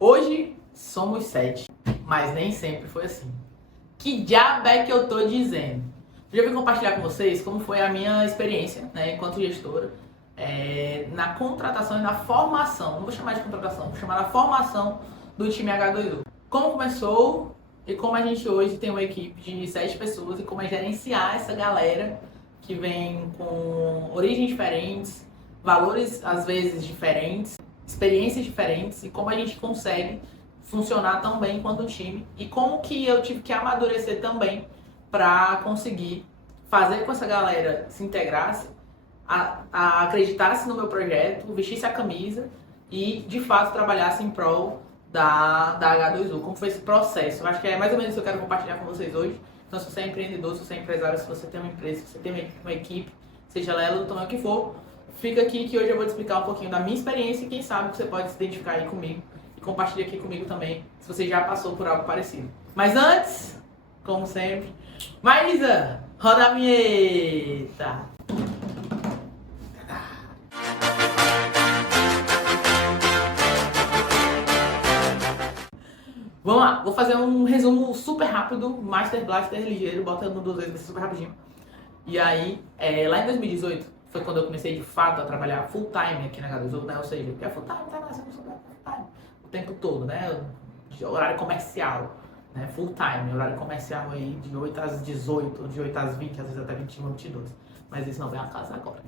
Hoje somos 7, mas nem sempre foi assim. Que diabo é que eu tô dizendo? Eu já vim compartilhar com vocês como foi a minha experiência, né, enquanto gestora, na contratação e na formação, não vou chamar de contratação, vou chamar da formação do time H2O. Como começou e como a gente hoje tem uma equipe de 7 pessoas e como é gerenciar essa galera que vem com origens diferentes, valores às vezes diferentes, experiências diferentes e como a gente consegue funcionar tão bem quanto time e como que eu tive que amadurecer também para conseguir fazer com que essa galera se integrasse, a acreditasse no meu projeto, vestisse a camisa e de fato trabalhasse em prol da H2U. Como foi esse processo? Eu acho que é mais ou menos isso que eu quero compartilhar com vocês hoje. Então, se você é empreendedor, se você é empresário, se você tem uma empresa, se você tem uma equipe, seja ela do tamanho que for, fica aqui que hoje eu vou te explicar um pouquinho da minha experiência e quem sabe você pode se identificar aí comigo e compartilha aqui comigo também se você já passou por algo parecido. Mas antes, como sempre, Maísa, roda a vinheta! Vamos lá, vou fazer um resumo super rápido, Master Blaster ligeiro, botando 2 vezes super rapidinho. E aí, lá em 2018, foi quando eu comecei de fato a trabalhar full time aqui na H2O, né? Ou seja, porque é full time, tá nascendo full time, o tempo todo, né? De horário comercial, né? Full time, horário comercial aí de 8 às 18, de 8 às 20, às vezes até 21, 22. Mas isso não vem a casa agora.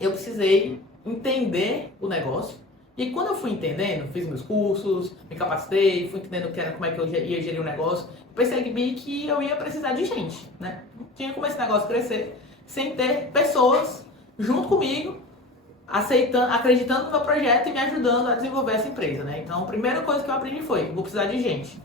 Eu precisei entender o negócio. E quando eu fui entendendo, fiz meus cursos, me capacitei, fui entendendo como é que eu ia gerir o negócio, percebi que eu ia precisar de gente, né? Não tinha como esse negócio crescer sem ter pessoas junto comigo, acreditando no meu projeto e me ajudando a desenvolver essa empresa, né? Então, a primeira coisa que eu aprendi foi, vou precisar de gente.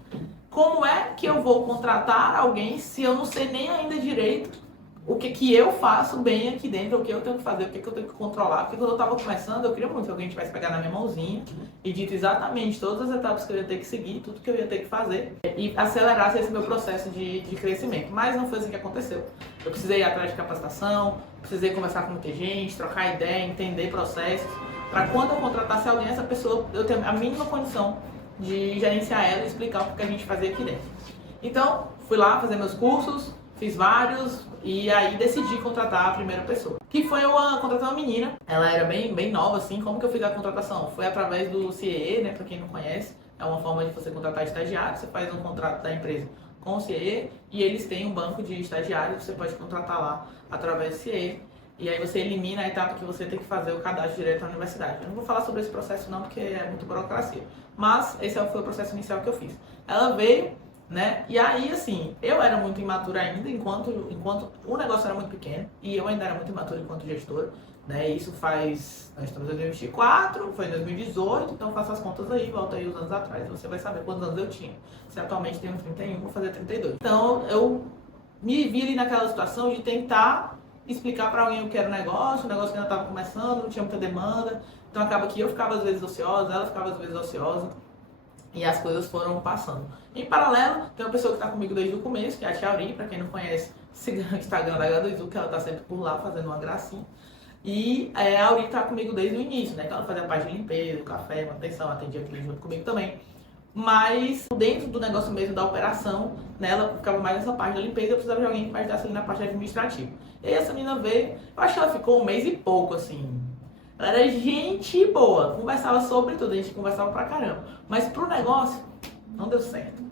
Como é que eu vou contratar alguém se eu não sei nem ainda direito o que eu faço bem aqui dentro, o que eu tenho que fazer, o que eu tenho que controlar? Porque quando eu estava começando, eu queria muito que alguém tivesse pegar na minha mãozinha e dito exatamente todas as etapas que eu ia ter que seguir, tudo que eu ia ter que fazer e acelerasse esse meu processo de crescimento. Mas não foi assim que aconteceu. Eu precisei ir atrás de capacitação, precisei conversar com muita gente, trocar ideia, entender processos, para quando eu contratasse alguém, essa pessoa, eu ter a mínima condição de gerenciar ela e explicar o que a gente fazia aqui dentro. Então, fui lá fazer meus cursos, fiz vários e aí decidi contratar a primeira pessoa. Que foi contratar uma menina, ela era bem nova assim. Como que eu fiz a contratação? Foi através do CIE, né, para quem não conhece, é uma forma de você contratar estagiário, você faz um contrato da empresa com o CIE e eles têm um banco de estagiários, você pode contratar lá através do CIE. E aí você elimina a etapa que você tem que fazer o cadastro direto na universidade. Eu não vou falar sobre esse processo não, porque é muito burocracia. Mas esse foi o processo inicial que eu fiz. Ela veio, né? E aí, assim, eu era muito imatura ainda, enquanto o negócio era muito pequeno, e eu ainda era muito imatura enquanto gestora, né? Isso nós estamos em 2024, foi em 2018, então faça as contas aí, volta aí os anos atrás, você vai saber quantos anos eu tinha. Se atualmente tenho 31, vou fazer 32. Então, eu me vi ali naquela situação de tentar explicar para alguém o que era o negócio que ainda estava começando, não tinha muita demanda, então acaba que eu ficava às vezes ociosa, ela ficava às vezes ociosa, e as coisas foram passando. Em paralelo, tem uma pessoa que está comigo desde o começo, que é a Tia Auri, para quem não conhece, siga o Instagram da H2U, que ela está sempre por lá fazendo uma gracinha. E a Auri está comigo desde o início, né? Então ela fazia a parte de limpeza, o café, manutenção, atendia cliente junto comigo também. Mas dentro do negócio mesmo da operação, né, ela ficava mais nessa parte da limpeza, eu precisava de alguém que me ajudasse ali na parte administrativa. E aí essa menina veio, eu acho que ela ficou 1 mês e pouco, assim. Ela era gente boa, conversava sobre tudo, a gente conversava pra caramba. Mas pro negócio, não deu certo.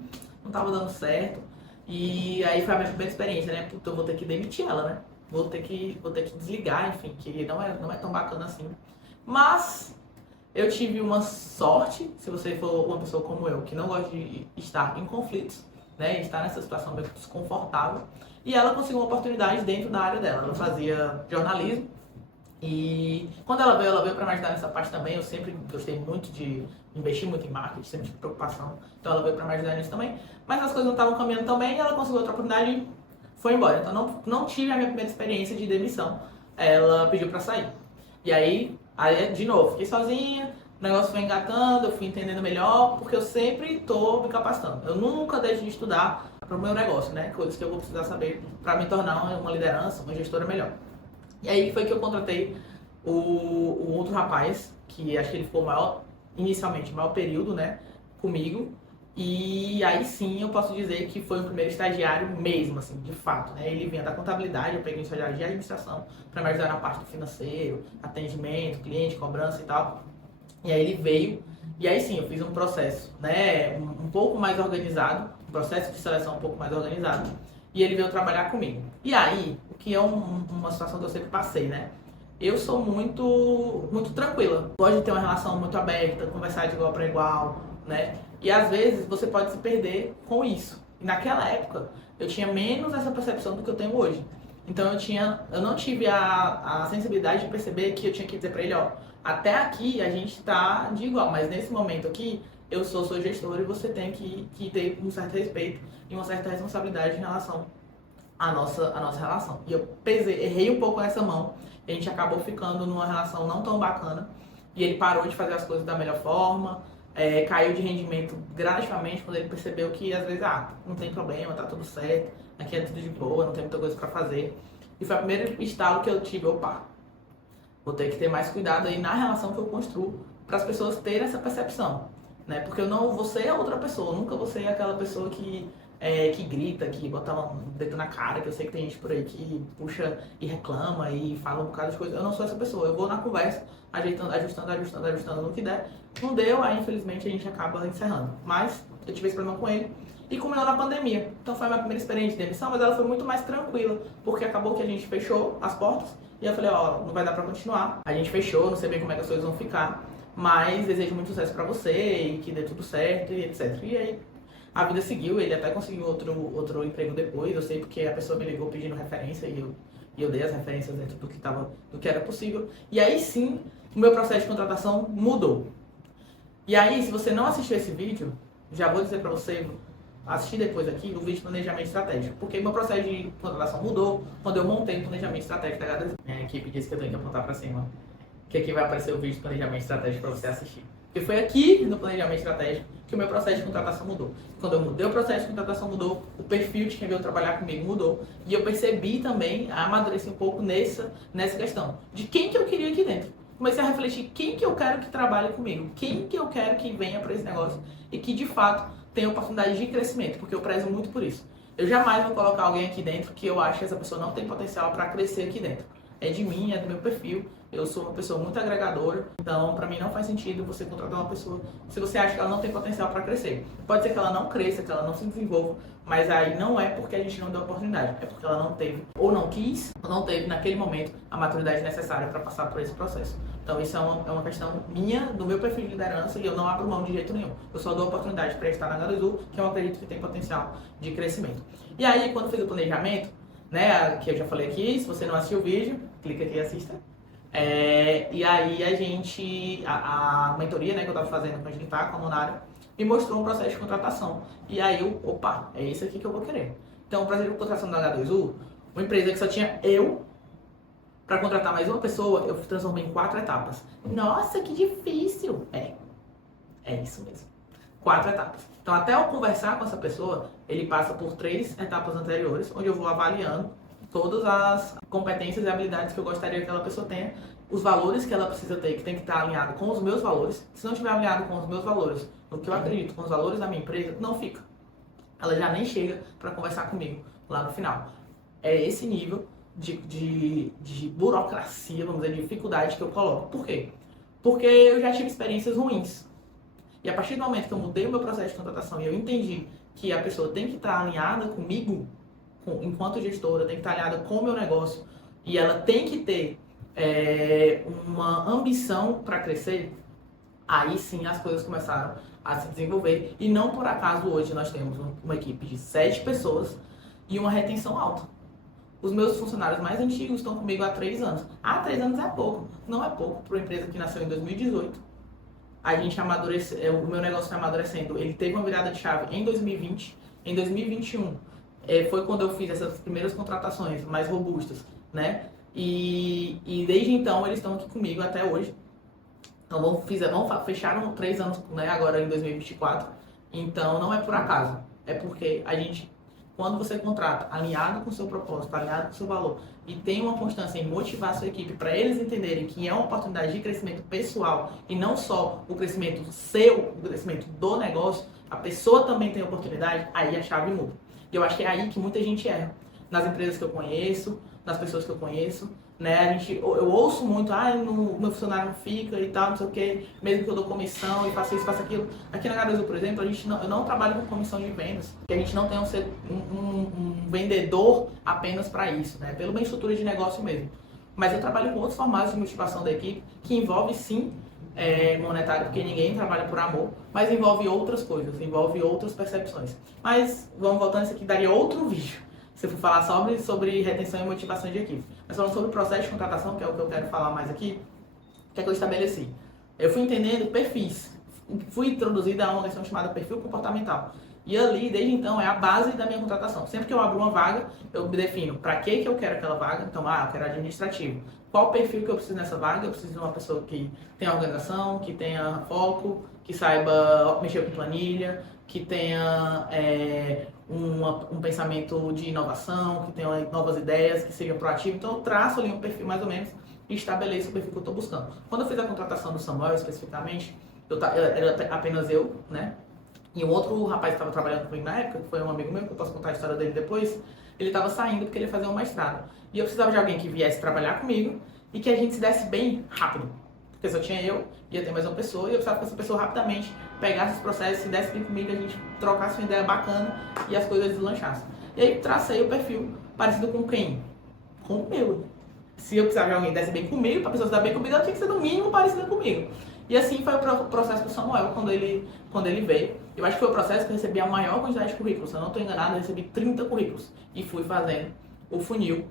Não tava dando certo. E aí foi a minha primeira experiência, né? Puta, eu vou ter que demitir ela, né? Vou ter que desligar, enfim, que não é tão bacana assim. Mas eu tive uma sorte, se você for uma pessoa como eu, que não gosta de estar em conflitos, né? Estar nessa situação bem desconfortável. E ela conseguiu uma oportunidade dentro da área dela. Ela fazia jornalismo. E quando ela veio para me ajudar nessa parte também, eu sempre gostei muito de investir muito em marketing, sempre tive preocupação. Então ela veio para me ajudar nisso também. Mas as coisas não estavam caminhando tão bem e ela conseguiu outra oportunidade e foi embora. Então não tive a minha primeira experiência de demissão. Ela pediu para sair. E aí, de novo, fiquei sozinha, o negócio foi engatando, eu fui entendendo melhor, porque eu sempre estou me capacitando. Eu nunca deixo de estudar para o meu negócio, né? Coisas que eu vou precisar saber para me tornar uma liderança, uma gestora melhor. E aí foi que eu contratei o outro rapaz, que acho que ele ficou o maior inicialmente, o maior período, né, comigo. E aí sim eu posso dizer que foi o primeiro estagiário mesmo, assim, de fato, né? Ele vinha da contabilidade, eu peguei um estagiário de administração para me ajudar na parte do financeiro, atendimento, cliente, cobrança e tal. E aí ele veio, e aí sim eu fiz um processo, né, um pouco mais organizado, um processo de seleção um pouco mais organizado, e ele veio trabalhar comigo. E aí, o que é uma situação que eu sempre passei, né? Eu sou muito tranquila. Gosto de ter uma relação muito aberta, conversar de igual para igual, né? E às vezes você pode se perder com isso. E naquela época eu tinha menos essa percepção do que eu tenho hoje. Então eu não tive a sensibilidade de perceber que eu tinha que dizer para ele, ó, até aqui a gente tá de igual, mas nesse momento aqui eu sou seu gestor e você tem que ter um certo respeito e uma certa responsabilidade em relação à nossa relação. E eu errei um pouco nessa mão, a gente acabou ficando numa relação não tão bacana e ele parou de fazer as coisas da melhor forma, caiu de rendimento gradativamente quando ele percebeu que às vezes, não tem problema, tá tudo certo, aqui é tudo de boa, não tem muita coisa pra fazer. E foi o primeiro estalo que eu tive, opa, vou ter que ter mais cuidado aí na relação que eu construo para as pessoas terem essa percepção, né? Porque eu não vou ser outra pessoa, nunca vou ser aquela pessoa que grita, que bota um dedo na cara, que eu sei que tem gente por aí que puxa e reclama e fala um bocado de coisa. Eu não sou essa pessoa, eu vou na conversa, ajustando no que der. Não deu, aí infelizmente a gente acaba encerrando. Mas eu tive esse problema com ele e culminou na pandemia. Então foi a minha primeira experiência de demissão, mas ela foi muito mais tranquila, porque acabou que a gente fechou as portas e eu falei, ó, não vai dar pra continuar. A gente fechou, não sei bem como é que as coisas vão ficar, mas desejo muito sucesso pra você e que dê tudo certo e etc. E aí a vida seguiu, ele até conseguiu outro emprego depois, eu sei porque a pessoa me ligou pedindo referência e eu dei as referências dentro do que era possível. E aí sim, o meu processo de contratação mudou. E aí, se você não assistiu esse vídeo, já vou dizer pra você assistir depois aqui o vídeo de planejamento estratégico, porque meu processo de contratação mudou quando eu montei o planejamento estratégico da HDZ. Minha equipe disse que eu tenho que apontar pra cima, que aqui vai aparecer o vídeo de planejamento estratégico pra você assistir. Porque foi aqui no planejamento estratégico que o meu processo de contratação mudou. Quando eu mudei o processo de contratação mudou, o perfil de quem veio trabalhar comigo mudou. E eu percebi também, amadureci um pouco nessa questão, de quem que eu queria aqui dentro. Comecei a refletir quem que eu quero que trabalhe comigo, quem que eu quero que venha para esse negócio e que de fato tenha oportunidade de crescimento, porque eu prezo muito por isso. Eu jamais vou colocar alguém aqui dentro que eu acho que essa pessoa não tem potencial para crescer aqui dentro. É de mim, é do meu perfil. Eu sou uma pessoa muito agregadora, então para mim não faz sentido você contratar uma pessoa se você acha que ela não tem potencial para crescer. Pode ser que ela não cresça, que ela não se desenvolva, mas aí não é porque a gente não deu oportunidade, é porque ela não teve, ou não quis, ou não teve naquele momento a maturidade necessária para passar por esse processo. Então isso é uma questão minha, do meu perfil de liderança, e eu não abro mão de jeito nenhum. Eu só dou oportunidade para estar na Galezu, que eu acredito que tem potencial de crescimento. E aí, quando eu fiz o planejamento, né, que eu já falei aqui, se você não assistiu o vídeo, clica aqui e assista. E aí a mentoria, né, que eu estava fazendo com a gente com a Monário, me mostrou um processo de contratação. E aí opa, é isso aqui que eu vou querer. Então, o processo de contratação da H2U, uma empresa que só tinha eu, para contratar mais uma pessoa, eu transformei em 4 etapas. Nossa, que difícil! É isso mesmo. 4 etapas. Então, até eu conversar com essa pessoa, ele passa por 3 etapas anteriores, onde eu vou avaliando todas as competências e habilidades que eu gostaria que aquela pessoa tenha, os valores que ela precisa ter, que tem que estar alinhado com os meus valores. Se não estiver alinhado com os meus valores, no que eu acredito, com os valores da minha empresa, não fica. Ela já nem chega para conversar comigo lá no final. É esse nível de burocracia, vamos dizer, de dificuldade que eu coloco. Por quê? Porque eu já tive experiências ruins. E a partir do momento que eu mudei o meu processo de contratação e eu entendi que a pessoa tem que estar alinhada comigo, enquanto gestora, tem que estar alinhada com o meu negócio, e ela tem que ter uma ambição para crescer, aí sim as coisas começaram a se desenvolver. E não por acaso hoje nós temos uma equipe de 7 pessoas e uma retenção alta. Os meus funcionários mais antigos estão comigo há 3 anos. 3 anos é pouco. Não é pouco para uma empresa que nasceu em 2018. A gente amadureceu, o meu negócio está amadurecendo. Ele teve uma virada de chave em 2020. Em 2021 foi quando eu fiz essas primeiras contratações mais robustas, né? E desde então eles estão aqui comigo até hoje. Então fecharam 3 anos, né, agora em 2024. Então não é por acaso. É porque a gente quando você contrata alinhado com o seu propósito, alinhado com o seu valor, e tem uma constância em motivar a sua equipe para eles entenderem que é uma oportunidade de crescimento pessoal e não só o crescimento seu, o crescimento do negócio, a pessoa também tem oportunidade, aí a chave muda. E eu acho que é aí que muita gente erra. Nas empresas que eu conheço, nas pessoas que eu conheço, né? Eu ouço muito, meu funcionário não fica e tal, não sei o quê, mesmo que eu dou comissão e faço isso, faço aquilo. Aqui na Garozu, por exemplo, eu não trabalho com comissão de vendas, porque a gente não tem um vendedor apenas para isso, né? Pela minha estrutura de negócio mesmo. Mas eu trabalho com outros formatos de motivação da equipe, que envolve sim monetário, porque ninguém trabalha por amor, mas envolve outras coisas, envolve outras percepções. Mas vamos voltando, isso aqui daria outro vídeo, se eu for falar sobre retenção e motivação de equipe. Mas falando sobre o processo de contratação, que é o que eu quero falar mais aqui, o que é que eu estabeleci? Eu fui entendendo perfis, fui introduzida a uma questão chamada perfil comportamental. E ali, desde então, é a base da minha contratação. Sempre que eu abro uma vaga, eu me defino para que eu quero aquela vaga. Então, eu quero administrativo. Qual o perfil que eu preciso nessa vaga? Eu preciso de uma pessoa que tenha organização, que tenha foco, que saiba mexer com planilha, que tenha um pensamento de inovação, que tenha novas ideias, que seja proativo. Então, eu traço ali um perfil mais ou menos e estabeleço o perfil que eu estou buscando. Quando eu fiz a contratação do Samuel, especificamente, era apenas eu, né? E um outro rapaz que estava trabalhando comigo na época, que foi um amigo meu, que eu posso contar a história dele depois, ele estava saindo porque ele ia fazer um mestrado. E eu precisava de alguém que viesse trabalhar comigo e que a gente se desse bem rápido. Porque só tinha eu, ia ter mais uma pessoa, e eu precisava que essa pessoa rapidamente pegasse os processos, se desse bem comigo, a gente trocasse uma ideia bacana e as coisas deslanchassem. E aí tracei o perfil parecido com quem? Com o meu. Se eu precisava de alguém que desse bem comigo, para a pessoa se dar bem comigo, ela tinha que ser no mínimo parecida comigo. E assim foi o processo do Samuel quando ele veio. Eu acho que foi o processo que eu recebi a maior quantidade de currículos. Se eu não estou enganado, eu recebi 30 currículos. E fui fazendo o funil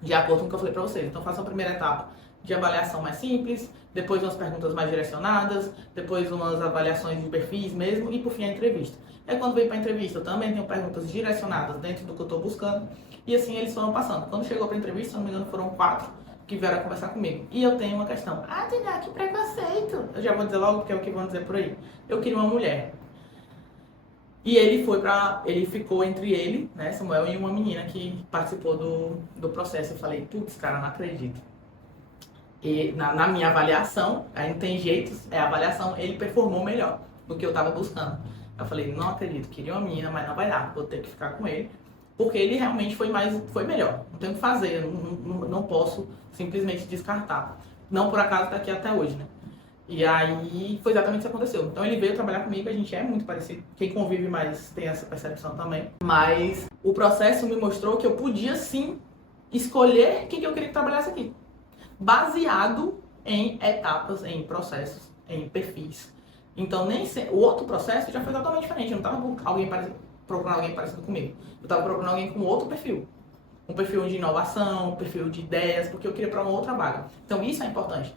de acordo com o que eu falei para vocês. Então, faço a primeira etapa de avaliação mais simples, depois umas perguntas mais direcionadas, depois umas avaliações de perfis mesmo e por fim a entrevista. E aí, quando veio para a entrevista, eu também tenho perguntas direcionadas dentro do que eu estou buscando. E assim eles foram passando. Quando chegou para a entrevista, se não me engano, foram 4 que vieram conversar comigo. E eu tenho uma questão. Tina, que preconceito! Eu já vou dizer logo, porque é o que vão dizer por aí. Eu queria uma mulher. E ele ficou entre ele, né, Samuel, e uma menina que participou do processo. Eu falei, putz, cara, não acredito. E na minha avaliação, aí não tem jeito, a avaliação, ele performou melhor do que eu tava buscando. Eu falei, não acredito, queria uma menina, mas não vai dar, vou ter que ficar com ele. Porque ele realmente foi melhor. Não tenho o que fazer, não posso simplesmente descartar. Não por acaso tá aqui até hoje, né? E aí foi exatamente isso que aconteceu. Então ele veio trabalhar comigo, a gente é muito parecido. Quem convive mais tem essa percepção também. Mas o processo me mostrou que eu podia sim escolher quem que eu queria que trabalhasse aqui. Baseado em etapas, em processos, em perfis. Então o outro processo já foi totalmente diferente. Eu não estava procurando alguém parecido comigo. Eu estava procurando alguém com outro perfil. Um perfil de inovação, um perfil de ideias, porque eu queria para uma outra vaga. Então isso é importante.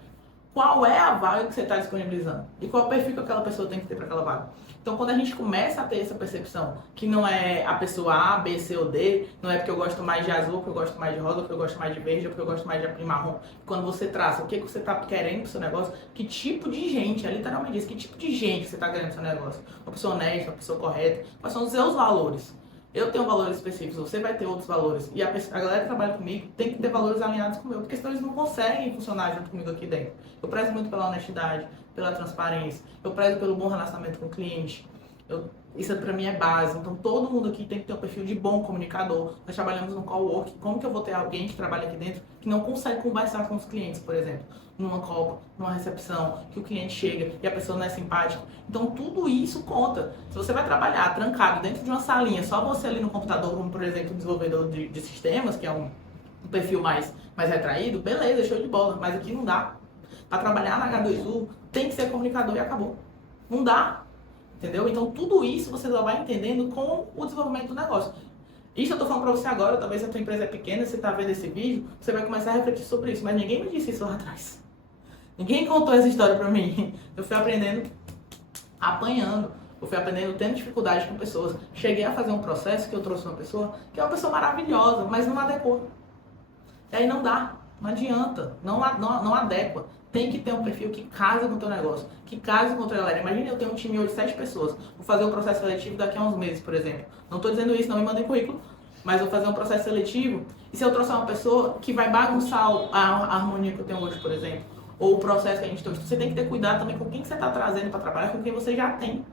Qual é a vaga que você está disponibilizando? E qual é o perfil que aquela pessoa tem que ter para aquela vaga? Então, quando a gente começa a ter essa percepção, que não é a pessoa A, B, C ou D, não é porque eu gosto mais de azul, porque eu gosto mais de rosa, porque eu gosto mais de verde, porque eu gosto mais de marrom. Quando você traça o que você está querendo pro seu negócio, que tipo de gente, é literalmente isso, que tipo de gente você está querendo pro seu negócio? Uma pessoa honesta, uma pessoa correta, quais são os seus valores? Eu tenho valores específicos, você vai ter outros valores. E a galera que trabalha comigo tem que ter valores alinhados com o meu, porque senão eles não conseguem funcionar junto comigo aqui dentro. Eu prezo muito pela honestidade, pela transparência, eu prezo pelo bom relacionamento com o cliente. Isso pra mim é base. Então todo mundo aqui tem que ter um perfil de bom comunicador. Nós trabalhamos no cowork. Como que eu vou ter alguém que trabalha aqui dentro que não consegue conversar com os clientes, por exemplo? Numa copa, numa recepção, que o cliente chega e a pessoa não é simpática. Então tudo isso conta. Se você vai trabalhar trancado dentro de uma salinha, só você ali no computador, como por exemplo o desenvolvedor de sistemas, que é um perfil mais retraído, beleza, show de bola. Mas aqui não dá. Para trabalhar na H2U tem que ser comunicador e acabou. Não dá. Entendeu? Então tudo isso você só vai entendendo com o desenvolvimento do negócio. Isso eu tô falando pra você agora, talvez a tua empresa é pequena, você tá vendo esse vídeo, você vai começar a refletir sobre isso, mas ninguém me disse isso lá atrás. Ninguém contou essa história pra mim. Eu fui aprendendo, apanhando, eu fui aprendendo, tendo dificuldade com pessoas. Cheguei a fazer um processo que eu trouxe uma pessoa, que é uma pessoa maravilhosa, mas não adequou. E aí não dá, não adianta, não adequa. tem que ter um perfil que casa com o teu negócio, que casa com a tua galera. Imagina eu tenho um time hoje de 7 pessoas, vou fazer um processo seletivo daqui a uns meses, por exemplo. Não estou dizendo isso, não me mandem currículo, mas vou fazer um processo seletivo, e se eu trouxer uma pessoa que vai bagunçar a harmonia que eu tenho hoje, por exemplo, ou o processo que a gente tem, você tem que ter cuidado também com quem você está trazendo para trabalhar, com quem você já tem.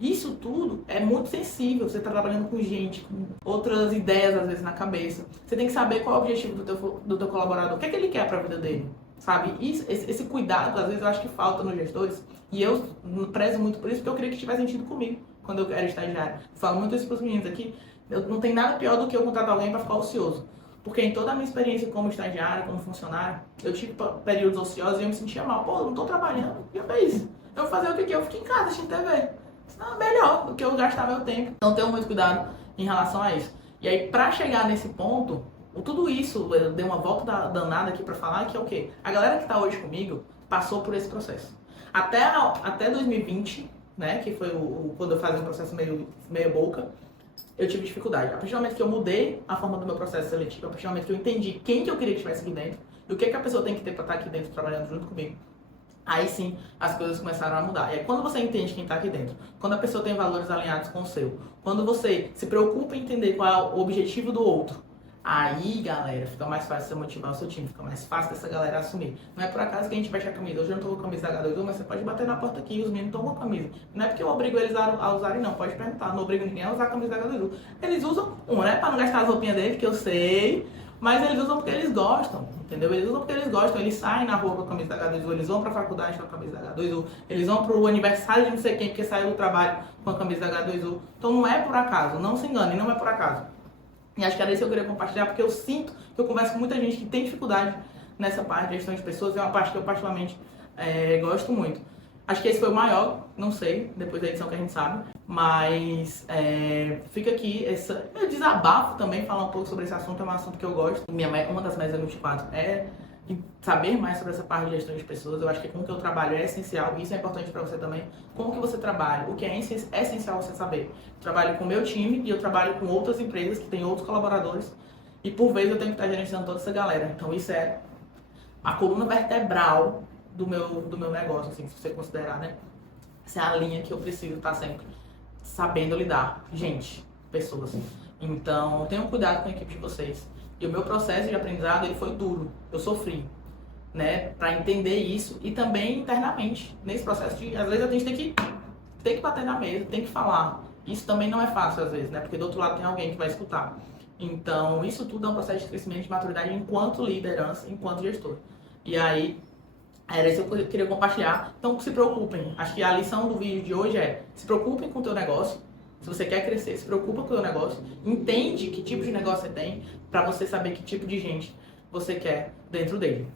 Isso tudo é muito sensível, você está trabalhando com gente, com outras ideias às vezes na cabeça. Você tem que saber qual é o objetivo do teu colaborador, o que é que ele quer para a vida dele, sabe? Esse cuidado, às vezes eu acho que falta nos gestores, e eu prezo muito por isso, porque eu queria que tivesse sentido comigo, quando eu era estagiário. Falo muito isso para os meninos aqui, não tem nada pior do que eu contratar alguém para ficar ocioso. Porque em toda a minha experiência como estagiário, como funcionário, eu tive períodos ociosos e eu me sentia mal. Pô, eu não tô trabalhando, já fez. Eu vou fazer o que? Eu fico em casa assistindo TV. Não, melhor do que eu gastar meu tempo. Então tenho muito cuidado em relação a isso. E aí, pra chegar nesse ponto, tudo isso, eu dei uma volta danada aqui pra falar que é o quê? A galera que tá hoje comigo passou por esse processo. Até 2020, né, que foi quando eu fazia um processo meio boca, eu tive dificuldade. A partir do momento que eu mudei a forma do meu processo seletivo, a partir do momento que eu entendi quem que eu queria que estivesse aqui dentro, e o que a pessoa tem que ter pra estar aqui dentro trabalhando junto comigo, aí sim as coisas começaram a mudar. E aí quando você entende quem está aqui dentro, quando a pessoa tem valores alinhados com o seu, quando você se preocupa em entender qual é o objetivo do outro, aí, galera, fica mais fácil você motivar o seu time, fica mais fácil dessa galera assumir. Não é por acaso que a gente veste a camisa. Hoje eu não tô com a camisa da H2O, mas você pode bater na porta aqui e os meninos estão com a camisa. Não é porque eu obrigo eles a usarem, não. Pode perguntar. Não obrigo ninguém a usar a camisa da H2O. Eles usam, né, pra não gastar as roupinhas deles, que eu sei, mas eles usam porque eles gostam, entendeu? Eles usam porque eles gostam. Eles saem na rua com a camisa da H2O, eles vão pra faculdade com a camisa da H2O, eles vão pro aniversário de não sei quem, porque saiu do trabalho com a camisa da H2O. Então não é por acaso, não se engane, não é por acaso. E acho que era isso que eu queria compartilhar, porque eu sinto que eu converso com muita gente que tem dificuldade nessa parte de gestão de pessoas, e é uma parte que eu particularmente gosto muito. Acho que esse foi o maior, não sei, depois da edição que a gente sabe, mas fica aqui meu desabafo também, falar um pouco sobre esse assunto, é um assunto que eu gosto. Uma das metas da 24 é saber mais sobre essa parte de gestão de pessoas. Eu acho que com o que eu trabalho é essencial, e isso é importante para você também. Como que você trabalha, o que é essencial você saber. Eu trabalho com o meu time e eu trabalho com outras empresas que têm outros colaboradores, e por vez eu tenho que estar gerenciando toda essa galera. Então isso é a coluna vertebral do meu negócio, assim, se você considerar, né? Essa é a linha que eu preciso estar sempre sabendo lidar. Gente, pessoas. Então, tenham cuidado com a equipe de vocês. E o meu processo de aprendizado, ele foi duro. Eu sofri, né? Pra entender isso, e também internamente. Nesse processo de, às vezes, a gente tem que bater na mesa, tem que falar. Isso também não é fácil, às vezes, né? Porque do outro lado tem alguém que vai escutar. Então, isso tudo é um processo de crescimento, de maturidade enquanto liderança, enquanto gestor. E aí, era isso que eu queria compartilhar. Então, se preocupem. Acho que a lição do vídeo de hoje é: se preocupem com o teu negócio. Se você quer crescer, se preocupa com o teu negócio. Entende que tipo de negócio você tem, para você saber que tipo de gente você quer dentro dele.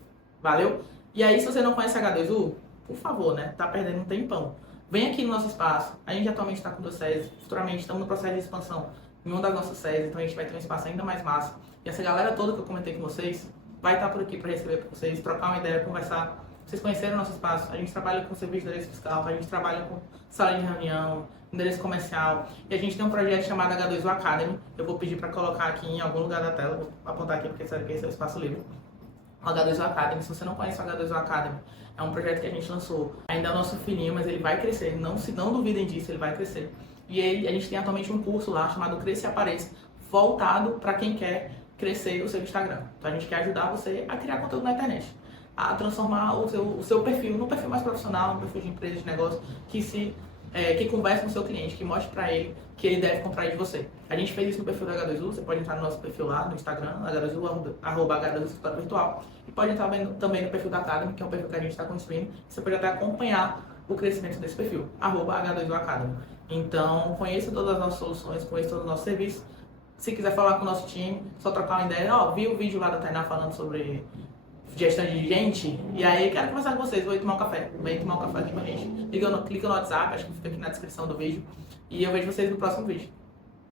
Valeu? E aí, se você não conhece a H2U, por favor, né? Tá perdendo um tempão. Vem aqui no nosso espaço. A gente atualmente está com 2 sedes. Futuramente estamos no processo de expansão em uma das nossas sedes. Então a gente vai ter um espaço ainda mais massa. E essa galera toda que eu comentei com vocês vai estar por aqui para receber para vocês, trocar uma ideia, conversar. Vocês conheceram o nosso espaço. A gente trabalha com serviço de endereço fiscal, a gente trabalha com sala de reunião, endereço comercial. E a gente tem um projeto chamado H2O Academy. Eu vou pedir para colocar aqui em algum lugar da tela. Vou apontar aqui porque sabe que esse é o espaço livre. O H2O Academy. Se você não conhece o H2O Academy, é um projeto que a gente lançou. Ainda é o nosso filhinho, mas ele vai crescer. Não duvidem disso, ele vai crescer. E a gente tem atualmente um curso lá chamado Cresça e Apareça, voltado para quem quer crescer o seu Instagram. Então a gente quer ajudar você a criar conteúdo na internet, a transformar o seu perfil num perfil mais profissional, num perfil de empresa, de negócio, que converse com o seu cliente, que mostre para ele que ele deve comprar de você. A gente fez isso no perfil da H2U, você pode entrar no nosso perfil lá no Instagram, H2U, @H2U Escritório Virtual, e pode entrar também no perfil da Academy, que é um perfil que a gente está construindo. Você pode até acompanhar o crescimento desse perfil, @H2U Academy. Então, conheça todas as nossas soluções, conheça todo o nosso serviço. Se quiser falar com o nosso time, só trocar uma ideia. Vi o vídeo lá da Tainá falando sobre gestão de gente, e aí quero conversar com vocês, vou ir tomar um café. Vem tomar um café aqui com a gente. Clica no WhatsApp, acho que fica aqui na descrição do vídeo. E eu vejo vocês no próximo vídeo.